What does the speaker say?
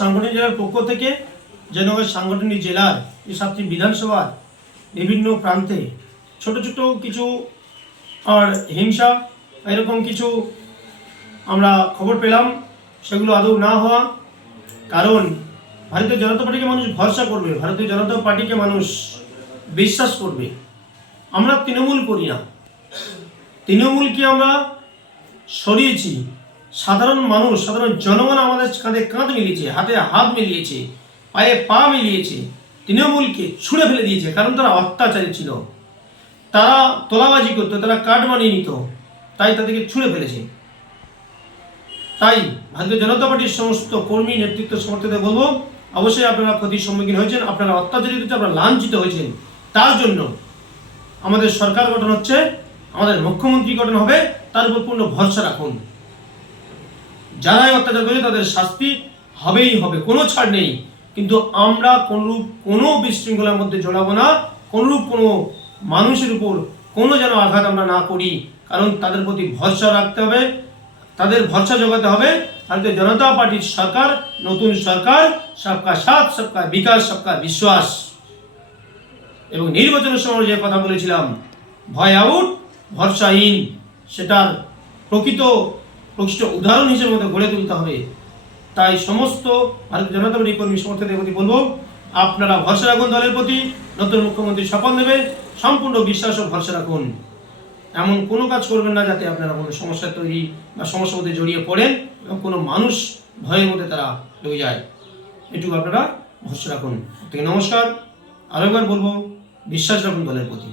সাংগঠনিক জেলার পক্ষ থেকে জয়নগর সাংগঠনিক জেলার এই 7টি বিধানসভার বিভিন্ন প্রান্তে ছোট ছোট কিছু আর হিংসা এরকম কিছু আমরা খবর পেলাম, সেগুলো আদৌ না হওয়া। কারণ ভারতীয় জনতা পার্টিকে মানুষ ভরসা করবে, ভারতীয় জনতা পার্টিকে মানুষ বিশ্বাস করবে। আমরা তৃণমূল করি না, তৃণমূলকে আমরা সরিয়েছি। সাধারণ মানুষ, সাধারণ জনগণ আমাদের কাঁধে কাঁধ মিলিয়েছে, হাতে হাত মিলিয়েছে, পায়ে পা মিলিয়েছে, তৃণমূলকে ছুঁড়ে ফেলে দিয়েছে। কারণ তারা অত্যাচারী ছিল, তারা তোলাবাজি করতো, তারা কার্ড বানিয়ে নিত, তাই তাদেরকে ছুঁড়ে ফেলেছে। তাই ভারতীয় জনতা পার্টির সমস্ত কর্মী নেতৃত্ব সমর্থকদের বলবো, অবশ্যই আপনারা ক্ষতির সম্মুখীন হয়েছেন, আপনারা অত্যাচারিত হয়েছেন, আপনারা লাঞ্ছিত হয়েছেন। তার জন্য আমাদের সরকার গঠন হচ্ছে, আমাদের মুখ্যমন্ত্রী গঠন হবে, তার উপর পূর্ণ ভরসা রাখুন। যারাই অত্যাচার করেছে তাদের শাস্তি হবেই হবে, কোনো ছাড় নেই। কিন্তু আমরা কোনো বিশৃঙ্খলার মধ্যে জড়াবো না, কোনোরূপ কোনো মানুষের উপর কোনো যেন আঘাত আমরা না করি। কারণ তাদের প্রতি ভরসা রাখতে হবে, তাদের ভরসা জোগাতে হবে। ভারতীয় জনতা পার্টির সরকার, নতুন সরকার, সবকা সাথ, সবকা বিকাশ, সবকা বিশ্বাস। এবং নির্বাচনের সময় যে কথা বলেছিলাম, ভয় আউট, ভরসা ইন, সেটার প্রকৃত উদাহরণ হিসেবে মধ্যে গড়ে তুলতে হবে। তাই সমস্ত ভারতীয় জনতা পার্টি কর্মী সমর্থকদের প্রতি বলবো, আপনারা ভরসা রাখুন দলের প্রতি। নতুন মুখ্যমন্ত্রী শপথ নেবে, সম্পূর্ণ বিশ্বাস ও ভরসা রাখুন। এমন কোনো কাজ করবেন না যাতে আপনারা কোনো সমস্যা তৈরি বা সমস্যার মধ্যে জড়িয়ে পড়েন এবং কোনো মানুষ ভয়ের মধ্যে তারা ঢুকে যায়। এটুকু আপনারা ভরসা রাখুন। নমস্কার। আরও একবার বলবো, বিশ্বাস রাখুন দলের প্রতি।